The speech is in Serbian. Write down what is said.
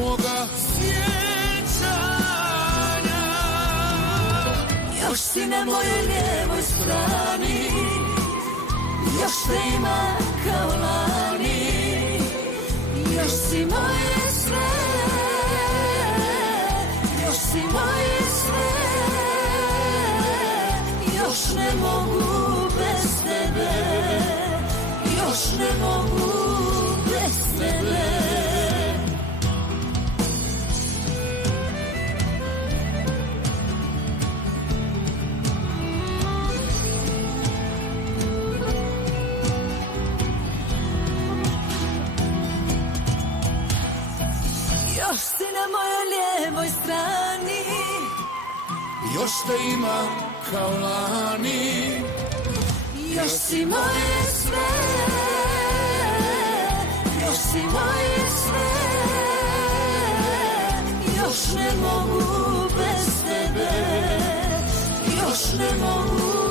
moga sjećanja. Još si na mojoj lijevoj strani, još te ima kao lani, još si moje sve, još si moje sve, još ne mogu bez tebe, još ne mogu bez tebe. Još si na mojoj lijevoj strani, još te ima kao lani, još si moje sve, još si moje sve, još ne mogu bez tebe, još ne mogu